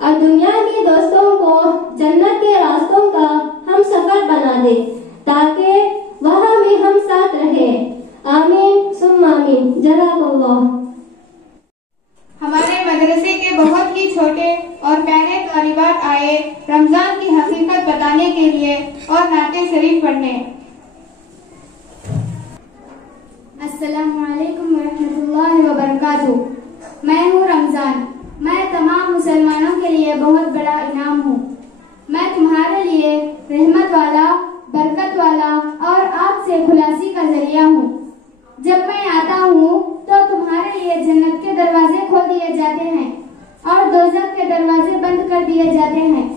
اور دنیا کے دوستوں کو جنت کے راستوں کا ہم سفر بنا دے تاکہ وہاں بھی ہم ساتھ رہے. آمین ثم آمین. جزاک اللہ. ہمارے مدرسے کے بہت ہی چھوٹے اور پیارے طالبات آئے رمضان کی حقیقت بتانے کے لیے اور نعت شریف پڑھنے. السلام علیکم ورحمۃ اللہ وبرکاتہ. میں ہوں رمضان. میں تمام مسلمانوں کے لیے بہت بڑا انعام ہوں. میں تمہارے لیے رحمت والا، برکت والا اور آگ سے خلاصی کا ذریعہ ہوں. جب میں آتا ہوں تو تمہارے لیے جنت کے دروازے کھول دیے جاتے ہیں اور دوزخ کے دروازے بند کر دیے جاتے ہیں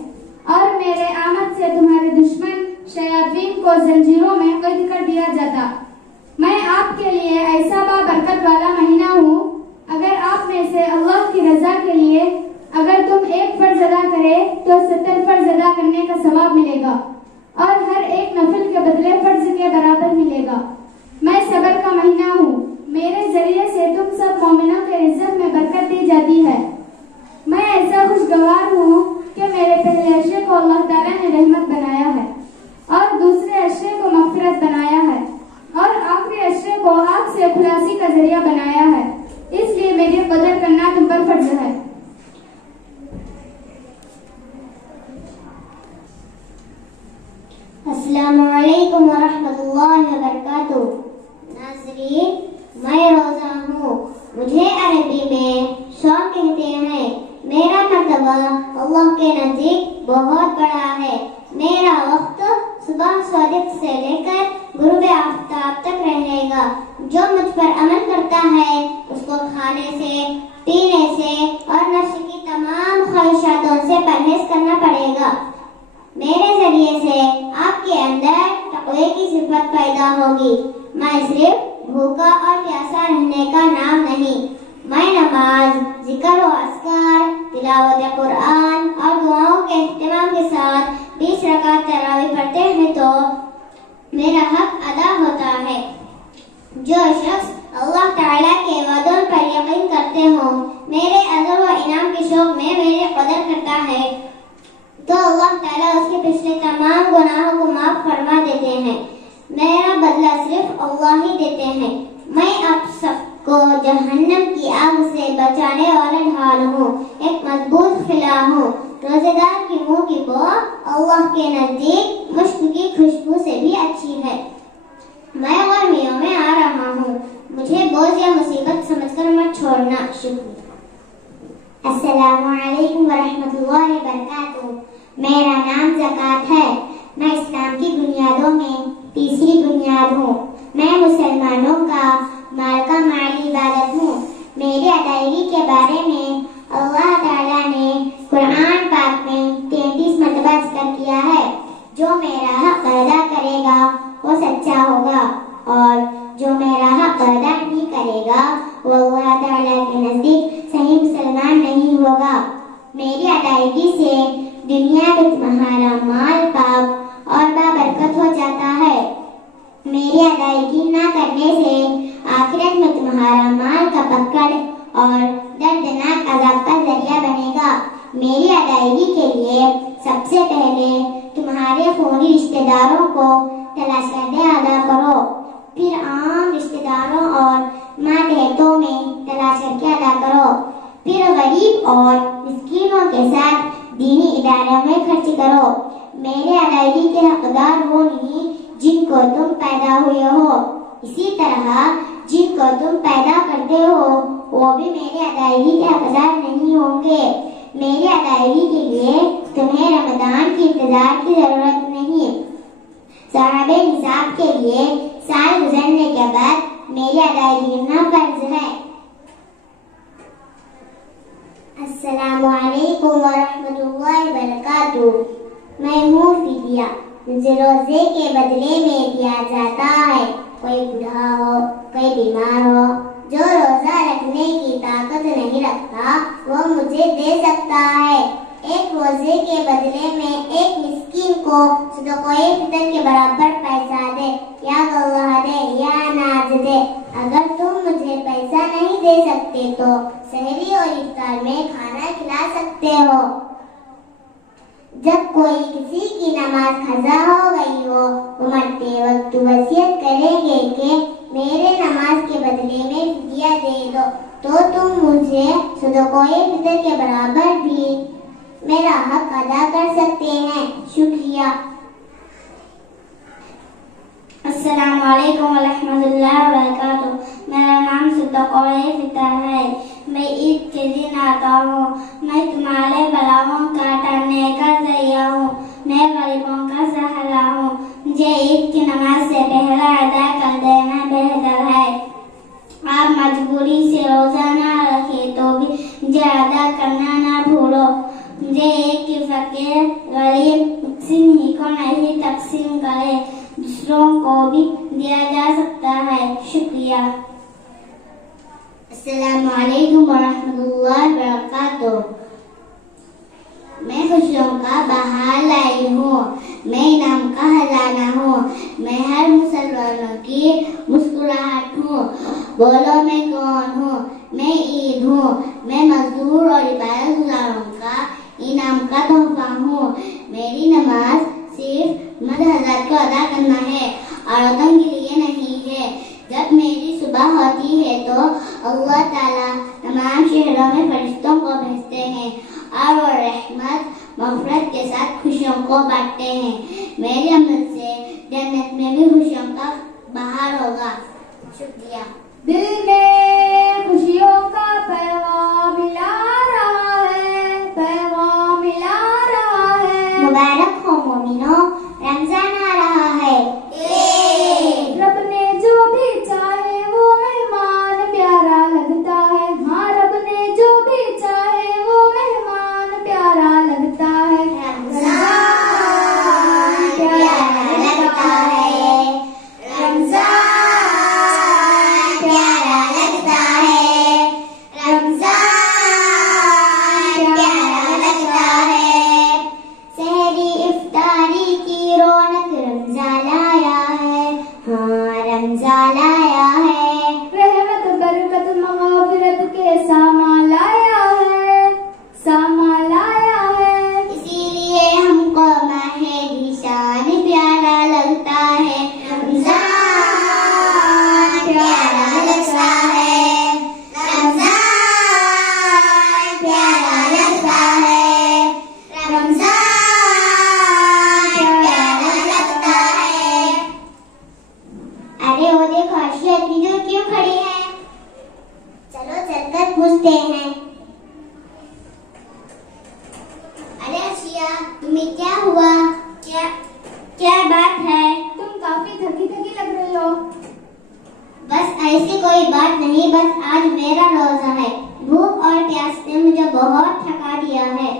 اور میرے آمد سے تمہارے دشمن شیاطین کو زنجیروں میں قید کر دیا جاتا. میں آپ کے لیے ایسا بابرکت والا مہینہ ہوں. اگر آپ میں سے اللہ کی رضا کے لیے اگر تو 70 فرض ادا کرنے کا ثواب ملے گا اور ہر ایک نفل کے بدلے فرض کے برابر ملے گا۔ میں صبر کا مہینہ ہوں، میرے ذریعے سے تم سب مومنوں کے رزق میں برکت دی جاتی ہے۔ میں ایسا خوشگوار ہوں کہ میرے پہلے اشرے کو اللہ تعالیٰ نے رحمت بنایا ہے اور دوسرے اشرے کو مغفرت بنایا ہے اور آخری اشرے کو آگ سے خلاصی کا ذریعہ بنایا ہے، اس لیے میری قدر کرنا تم پر فرض ہے۔ السلام علیکم ورحمۃ اللہ وبرکاتہ۔ ناظرین، میں روزہ ہوں، مجھے عربی میں شوق کہتے ہیں۔ میرا مرتبہ اللہ کے نزدیک بہت بڑا ہے۔ میرا وقت صبح صادق سے لے کر غروب آفتاب تک رہے گا۔ جو مجھ پر عمل کرتا ہے اس کو کھانے سے، پینے سے اور نفس کی تمام خواہشاتوں سے پرہیز کرنا پڑے گا۔ میرے ذریعے سے آپ کے اندر تقوی کی صفت پیدا ہوگی۔ میں صرف بھوکا اور پیاسا رہنے کا نام نہیں، میں نماز، ذکر و اذکار، تلاوت قرآن اور دعاؤں کے اہتمام کے ساتھ 20 رکعت تراویح پڑھتے ہیں تو میرا حق ادا ہوتا ہے۔ جو شخص اللہ تعالیٰ کے وعدوں پر یقین کرتے ہوں، میرے اجر و انعام کے شوق میں میری قدر کرتا ہے تو اللہ تعالیٰ اس کے پچھلے تمام گناہوں کو معاف فرما دیتے ہیں۔ میرا بدلہ صرف اللہ ہی دیتے ہیں۔ میں آپ سب کو جہنم کی آگ سے بچانے والا ڈھال ہوں، ایک مضبوط خلا ہوں۔ روزے دار کی منہ کی بو اللہ کے نزدیک مشک کی خوشبو سے بھی اچھی ہے۔ میں گرمیوں میں آ رہا ہوں، مجھے بوجھ یا مصیبت سمجھ کر مت چھوڑنا۔ شکریہ۔ السلام علیکم ورحمۃ اللہ وبرکاتہ۔ میرا نام زکوٰۃ ہے۔ میں اسلام کی بنیادوں میں تیسری بنیاد ہوں۔ میں مسلمانوں کا مال کا مالی عبادت ہوں۔ میری ادائیگی کے بارے میں اللہ تعالیٰ نے قرآن پاک میں 33 مرتبہ ذکر کیا ہے۔ جو میرا حق ادا کرے گا وہ سچا ہوگا اور جو میرا حق ادا نہیں کرے گا وہ اللہ تعالیٰ کے نزدیک صحیح مسلمان نہیں ہوگا۔ میری ادائیگی سے دنیا میں تمہارا مال پاک اور بابرکت ہو جاتا ہے۔ میری ادائیگی نہ کرنے سے آخرت میں تمہارا مال کا پکڑ اور دردناک عذاب کا ذریعہ بنے گا۔ میری ادائیگی کے لیے سب سے پہلے تمہارے خونی رشتہ داروں کو تلاش کرنے ادا کرو، پھر عام رشتہ داروں اور ماتحتوں میں تلاش کر کے ادا کرو، پھر غریب اور مسکینوں کے ساتھ دینی اداروں میں خرچ کرو۔ میرے ادائیگی کے حقدار وہ نہیں جن کو تم پیدا ہوئے ہو، اسی طرح جن کو تم پیدا کرتے ہو وہ بھی میری ادائیگی کے حقدار نہیں ہوں گے۔ میری ادائیگی کے لیے تمہیں رمضان کی انتظار کی ضرورت نہیں۔ صاحب نصاب کے لیے سال گزرنے کے بعد میری ادائیگی کرنا فرض ہے۔ السلام علیکم ورحمۃ اللہ وبرکاتہ۔ میں ہوں فدیہ، مجھے روزے کے بدلے میں دیا جاتا ہے۔ کوئی بوڑھا ہو، کوئی بیمار ہو، جو روزہ رکھنے کی طاقت نہیں رکھتا وہ مجھے دے سکتا ہے۔ ایک روزے کے بدلے میں ایک مسکین کو صدقہ فطر کے برابر پیسہ دے، یا گواہ دے یا اناج دے۔ اگر تم مجھے پیسہ نہیں دے سکتے تو سحری اور افطار میں کھانا کھلا سکتے ہو۔ جب کوئی کسی کی نماز قضا ہو گئی ہو، وہ مرتے وقت وصیت کریں گے کہ میرے نماز کے بدلے میں فدیہ دے دو، تو تم مجھے صدقہ فطر کے برابر بھی میرا حق ادا کر سکتے ہیں۔ شکریہ۔ السلام علیکم ورحمۃ اللہ وبرکاتہ۔ میرا نام صدقہ فطر ہے۔ میں عید کے دن آتا ہوں۔ میں تمہارے بلاؤں کا ٹالنے کا ذریعہ ہوں۔ میں غریبوں کا سہارا ہوں۔ مجھے عید کی نماز سے پہلا ادا کر دینا بہتر ہے۔ آپ مجبوری سے روزہ نہ رکھے تو بھی مجھے ادا کرنا نہ بھولو۔ مجھے ایک ہی فقیر غریب مسکین ہی کو نہیں تقسیم کرے، دوسروں کو بھی دیا جا سکتا ہے۔ شکریہ۔ السلام علیکم ورحمۃ اللہ وبرکاتہ۔ میں خوش کا بہار لائی ہوں. میں انعام کا خزانہ ہوں. میں ہر مسلمانوں کی مسکراہٹ ہوں. بولو میں کون ہوں؟ میں عید ہوں. میں مزدور اور عبادت گزاروں کا انعام کا تحفہ ہوں. میری نماز صرف مرد حضرات کو ادا کرنا ہے، عورتوں کے لیے نہیں ہے. جب میری صبح ہوتی ہے تو اللہ تعالیٰ تمام شہروں میں فرشتوں کو بھیجتے ہیں اور وہ رحمت مغفرت کے ساتھ خوشیوں کو بانٹتے ہیں. میرے عمل سے جنت میں بھی خوشیوں کا بہار ہوگا. شکریہ. دل میں خوشیوں کا پیغام ملا رہا ہے، پیغام ملا رہا ہے. مبارک ہو مومنوں، رمضان آ رہا ہے. رب نے جو بھی چاہے وہ مہمان پیارا لگتا ہے. ہاں رب نے جو بھی چاہے وہ مہمان پیارا لگتا ہے. رمضان پیارا لگتا ہے. رمضان پیارا لگتا ہے. رمضان پیارا لگتا ہے. سحری افطاری کی رونق رمضان آیا ہے. ہاں رمضان آیا ہے. رحمت برکت مغفرت کے سامان لایا ہے، سامان لایا ہے. اسی لیے ہم کو ماہ ذیشان پیارا لگتا ہے. رمضان پیارا لگتا ہے. رمضان پیارا لگتا ہے. رمضان پیارا لگتا ہے. ارے وہ دیکھو ارشیا اتنی دور کیوں کھڑی ہے؟ چلو چل کر پوچھتے ہیں. ارے ارشیا، تمہیں کیا ہوا؟ کیا بات ہے؟ تم کافی تھکی تھکی لگ رہی ہو. بس ایسی کوئی بات نہیں، بس آج میرا روزہ ہے. بھوک اور پیاس نے مجھے بہت تھکا دیا ہے.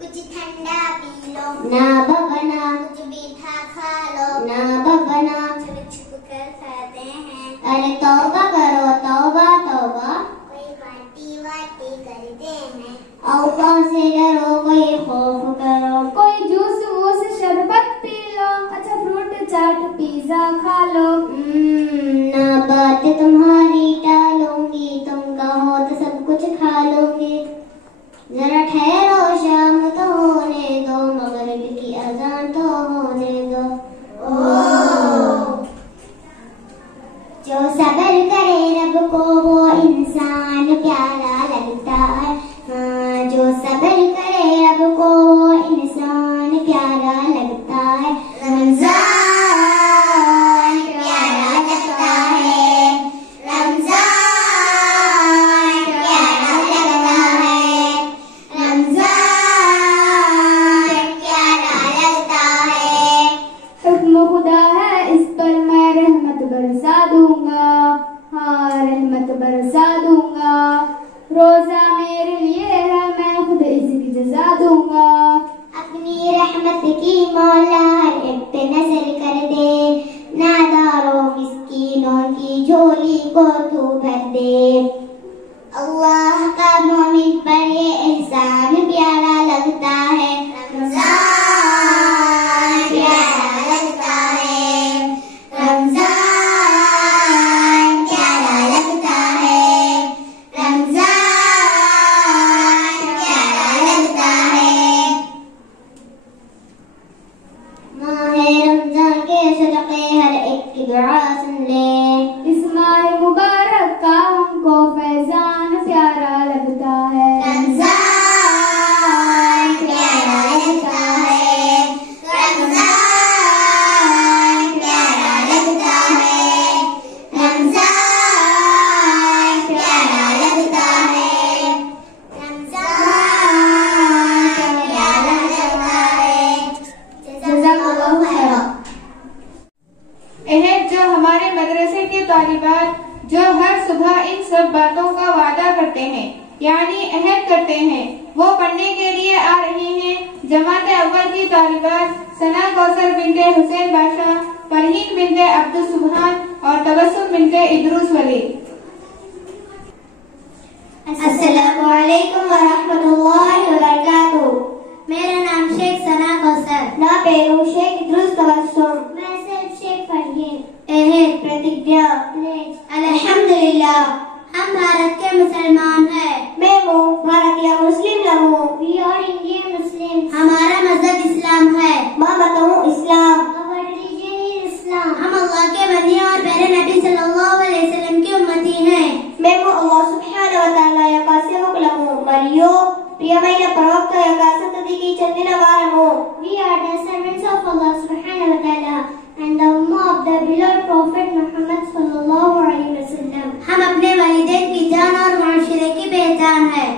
کچھ ٹھنڈا پی لو. نہ بابا، کچھ میٹھا کھا لو. نہ بابا، چھپ چھپ کر کھاتے ہیں. ارے توبہ کرو، توبہ توبہ. کوئی پارٹی واٹی کرتے ہیں. اللہ سے ڈرو، کوئی خوف کرو. کوئی جوس ووس شربت پی لو. اچھا فروٹ چاٹ پیزا کھا لو. نہ بات تمہاری ٹالوں گی، تم کہو تو سب کچھ کھا لو گی. ذرا ٹھہرو، شام تو ہونے دو، مغرب کی اذان تو ہونے دو. جو صبر کرے رب کو وہ انسان پیارا لگتا ہے. ہاں جو صبر کرے رب کو وہ انسان پیارا لگتا ہے. رمضان پیارا لگتا ہے. رمضان پیارا لگتا ہے. رمضان پیارا لگتا ہے. حکم خدا ہے اس پر میں رحمت برسا دوں گا. ہاں رحمت برسا دوں گا. روزہ میرے لیے ہے، میں خود اس کی جزا دوں گا. اپنی رحمت کی مولا ہر ایک پہ نظر کر دے. ناداروں مسکینوں کی جھولی کو تو بھر دے. اللہ کا مومن پر یہ احسان پیارا لگتا ہے. رمضان پیارا لگتا ہے. رمضان پیارا لگتا ہے. رمضان پیارا لگتا ہے. ماہ رمضان کے صدقے ہر ایک کی دعا سن لے. اس ماہ مبارک کا ہم کو فیضان پیارا لگتا ہے. رمضان پیارا لگتا ہے. رمضان پیارا لگتا ہے. رمضان پیارا لگتا ہے. رمضان پیارا لگتا ہے. جزاک اللہ خیر. عہد جو ہمارے مدرسے کے طالبات جو ہر صبح ان سب باتوں کا وعدہ کرتے ہیں، یعنی عہد کرتے ہیں، وہ پڑھنے کے لیے آ رہے ہیں. جماعت اول کی طالبات ثنا کوثر بنت حسین بادشاہ، فرحین بنت عبد السبحان اور تبسم بنت ادروس ولی. السلام علیکم ورحمۃ اللہ وبرکاتہ. میرا we are Indian Muslims. ہمارا مذہب اسلام ہے. ما بتاؤں اسلام. Our religion is Islam. ہم اللہ کے بندے اور پیارے نبی صلی اللہ علیہ وسلم کی امتی ہیں. మేము అల్లాహ్ సుబ్హానహు వ తఆలా యొక్క సేవకులము మరియు ప్రియమైన ప్రవక్త యొక్క సంతతికి చెందిన వారము. We are the servants of Allah subhanahu wa ta'ala and the ummah of the beloved Prophet Muhammad sallallahu alaihi wasallam. ہم اپنے والدین کی جان اور معاشرے کی پہچان ہے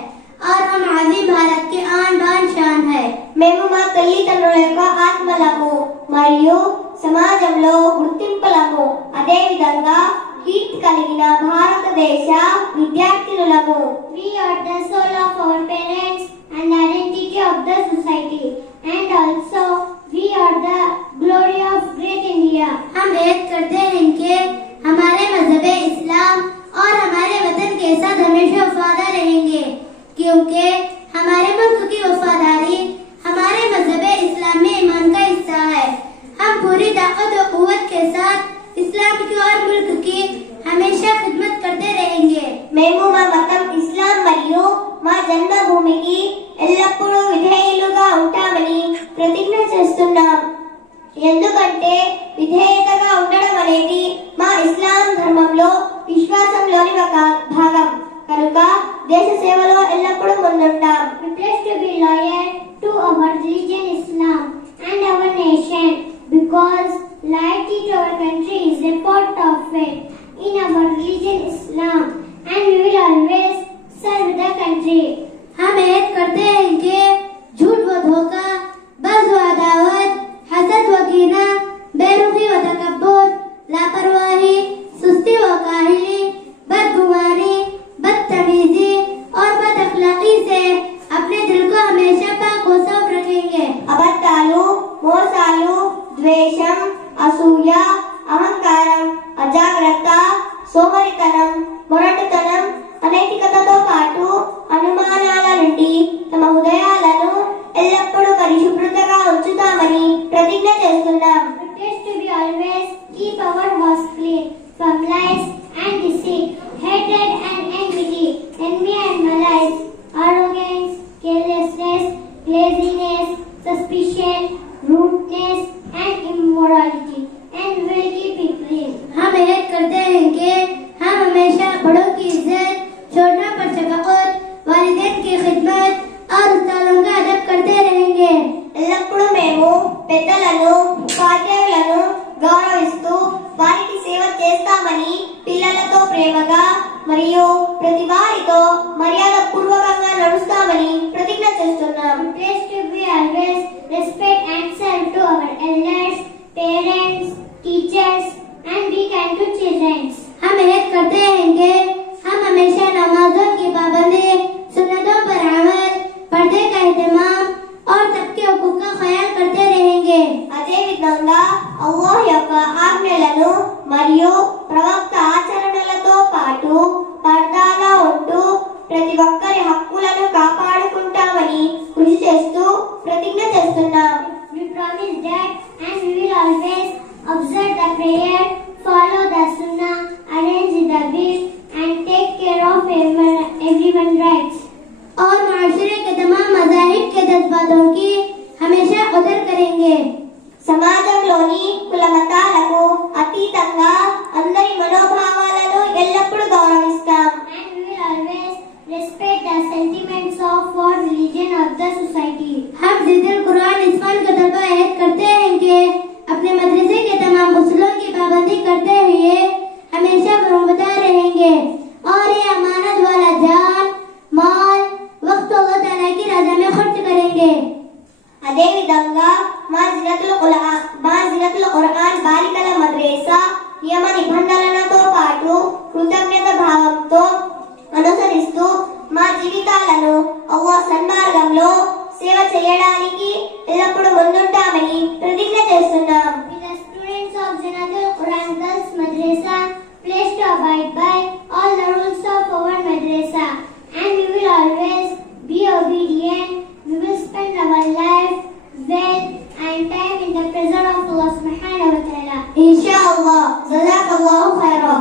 اور ہم عظیم بھارت کی آن بان شان ہے. మేము మా తల్లిదండ్రుల యొక్క ఆత్మలము మరియు సమాజంలో గుర్తింపులము. అదే విధంగా కీర్తి కలిగిన భారతదేశ విద్యార్థులము. We are the soul of our parents and identity of the society and also we are the glory of great India. ہم عہد کرتے ہیں کہ ہمارے مذہب اسلام اور ہمارے وطن کے ساتھ ہمیشہ وفادار رہیں گے کیونکہ ہمارے ملک کی وفاداری ہمارے مذہب اسلام میں ایمان کا حصہ ہے. ہم پوری طاقت و قوت کے ساتھ اسلام کی اور ملک کی ہمیشہ خدمت کرتے رہیں گے. మేము మా మతం ఇస్లాం మరియు మా జన్మభూమికి ఎల్లప్పుడూ విధేయులుగా ఉంటామని ప్రతిజ్ఞ చేస్తున్నాం. ఎందుకంటే విధేయతగా ఉండడం అనేది మా ఇస్లాం ధర్మంలో విశ్వాసంలోని ఒక భాగం కనుక దేశ సేవలో ఎల్లప్పుడూ ముందుంటాం. We pledge to be loyal to our religion Islam and our nation because loyalty to our country is a part of faith in our religion Islam and we will always serve the country. ہم عہد کرتے ہیں کہ جھوٹ و دھوکہ، بغض و عداوت، حسد و کینہ، بے رخی و تکبر، لاپرواہی، سستی و کاہلی، بدگمانی، بدتمیزی اور بد اخلاقی سے اپنے دل کو ہمیشہ پاک و صاف رکھیں گے. అబద్ధాలు, మోసాలు, ద్వేషం, అసూయ, అహంకారం, అజాగ్రత్త, సోమరితనం, మొరటుతనం, అనైతికతతో పాటు అనుమానాల నుండి తమ హృదయాలను ఎల్లప్పుడూ పరిశుభ్రతగా ఉంచుతామని ప్రతిజ్ఞ చేస్తున్నాం. We pledge to be always keep our house clean from lies and deceit, hatred and enmity, envy and malice, arrogance, carelessness, laziness, suspicion, rudeness and immorality, and will keep it clean. ہم عہد کرتے ہیں کہ ہم ہمیشہ بڑوں کی عزت، چھوٹوں پر شفقت، والدین کی خدمت اور استادوں کا ادب کرتے رہیں گے. ఎల్లప్పుడూ మేము పెద్దలను, ఉపాధ్యాయులను గౌరవిస్తూ వారికి సేవ చేస్తామని పిల్లలతో ప్రేమగా మరియు ప్రతి వారితో మర్యాద పూర్వకంగా నడుస్తామని ప్రతిజ్ఞ చేస్తున్నాం. We pledge to be always respect and serve to our elders, parents, teachers and be kind to children. ہم عہد کرتے ہیں کہ ہم ہمیشہ نمازوں کی پابندی، سنتوں پر عمل، پردے کا اہتمام اور سب کے حقوق کا خیال کرتے رہیں گے. అదే విధంగా అల్లాహ్ యొక్క ఆజ్ఞలను మరియు ప్రవక్త ఆచరణలతో పాటు పర్దాగా ఉంటూ ప్రతి ఒక్కరి హక్కులను కాపాడుకుంటామని కృషి చేస్తూ ప్రతిజ్ఞ చేస్తున్నాం. We promise that and we will always observe the prayer, follow the sunnah, arrange the bill and take care of everyone's rights. اور معاشرے کے تمام مذاہب کے جذباتوں کی ہمیشہ قدر کریں گے. సమాజంలోని కుల మతాలకు అతీతంగా అందరి మనోభావాలను ఎల్లప్పుడూ గౌరవిస్తాం. And we will always respect the sentiments of our religion of the society. ہم ضد القرآن عثمان کا طلبہ عہد کرتے ہیں کہ اپنے مدرسے کے تمام اصولوں کی پابندی کرتے ہوئے ہمیشہ فرمانبردار رہیں گے اور یہ امانت والا جان، مال، وقت اللہ تعالیٰ کی رضا میں خرچ کریں گے. అదే విధంగా మా జినతుల్ ఖురాన్ బాలికల మద్రసా నియమ నిబంధనలతో పాటు కృతజ్ఞత భావంతో అనుసరిస్తూ మా జీవితాలను అల్లాహ్ సన్మార్గంలో సేవ చేయడానికి ఎల్లప్పుడూ ముందుంటామని ప్రతిజ్ఞ చేస్తున్నాం. The students of Jinatul Quran Girls Madrasa pledge to abide by all the rules of our madrasa and we will always be obedient. We will spend our life, wealth and time in the presence of Allah subhanahu wa ta'ala. Inshallah. Jazakallahu khairan.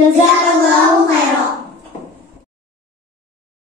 جزاک اللہ خیر.